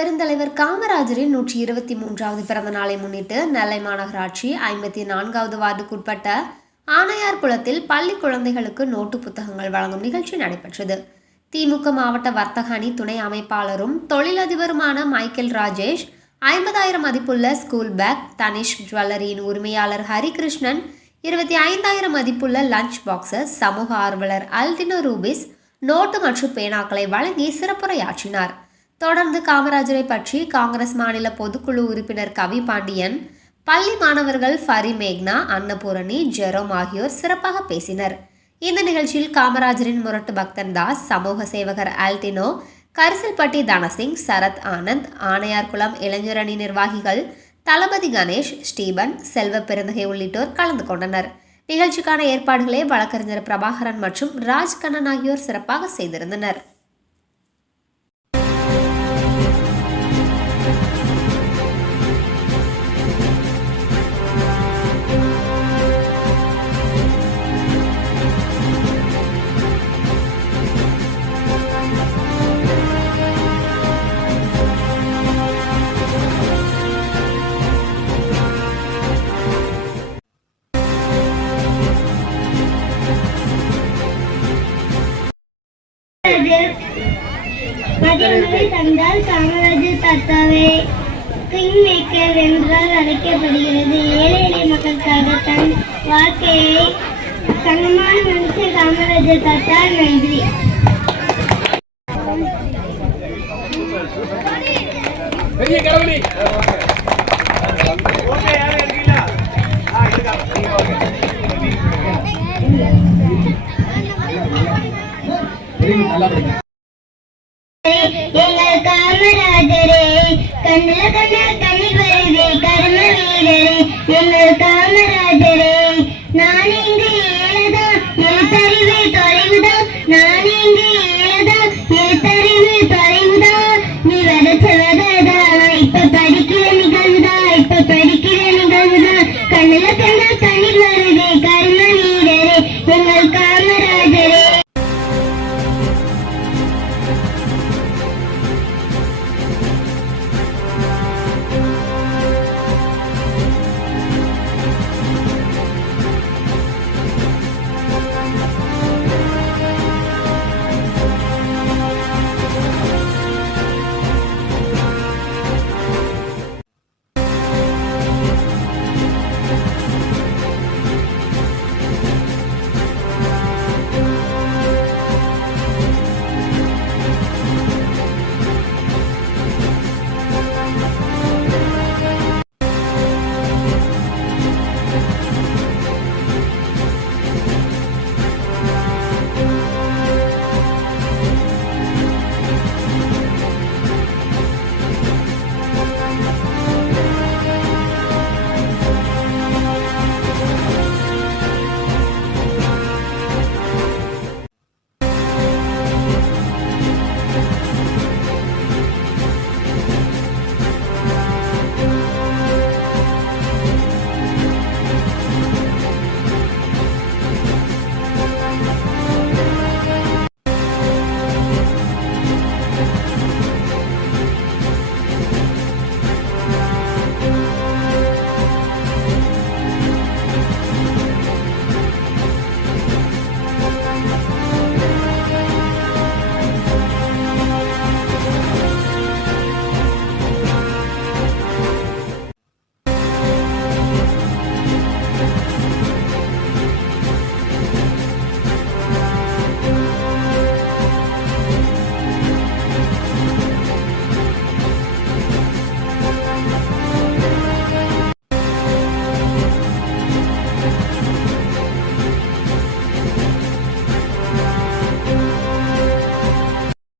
பெருந்தலைவர் காமராஜரின் 123வது பிறந்த நாளை முன்னிட்டு நெல்லை மாநகராட்சி 54வது வார்டுக்குட்பட்ட ஆணையார்குளத்தில் பள்ளி குழந்தைகளுக்கு நோட்டு புத்தகங்கள் வழங்கும் நிகழ்ச்சி நடைபெற்றது. திமுக மாவட்ட வர்த்தக அணி துணை அமைப்பாளரும் தொழிலதிபருமான மைக்கேல் ராஜேஷ், 50,000 மதிப்புள்ள ஸ்கூல் பேக், தனிஷ்க் ஜுவல்லரியின் உரிமையாளர் ஹரிகிருஷ்ணன், 25,000 மதிப்புள்ள லஞ்ச் பாக்ஸஸ், சமூக ஆர்வலர் அல்டினோ ரூபிஸ் நோட்டு மற்றும் பேனாக்களை வழங்கி சிறப்புரையாற்றினார். தொடர்ந்து காமராஜரை பற்றி காங்கிரஸ் மாநில பொதுக்குழு உறுப்பினர் கவி பாண்டியன், பள்ளி மாணவர்கள் ஃபரி மேக்னா, அன்னபூரணி, ஜெரோம் ஆகியோர் சிறப்பாக பேசினர். இந்த நிகழ்ச்சியில் காமராஜரின் முரட்டு பக்தன் தாஸ், சமூக சேவகர் ஆல்டினோ, கரிசல்பட்டி தனசிங், சரத் ஆனந்த், ஆணையார்குளம் இளைஞரணி நிர்வாகிகள் தளபதி கணேஷ், ஸ்டீபன், செல்வ பெருந்தகை உள்ளிட்டோர் கலந்து கொண்டனர். நிகழ்ச்சிக்கான ஏற்பாடுகளை வழக்கறிஞர் பிரபாகரன் மற்றும் ராஜ்கண்ணன் ஆகியோர் சிறப்பாக செய்திருந்தனர். மதியமுறை தந்தால் காமராஜர் தாத்தாவே கிங் மேக்கர் என்றால் அழைக்கப்படுகிறது. ஏழை எளிய மக்களுக்காக தன் வாழ்க்கையை சமமான மனுஷன் காமராஜர் தாத்தா. நன்றி. நல்லா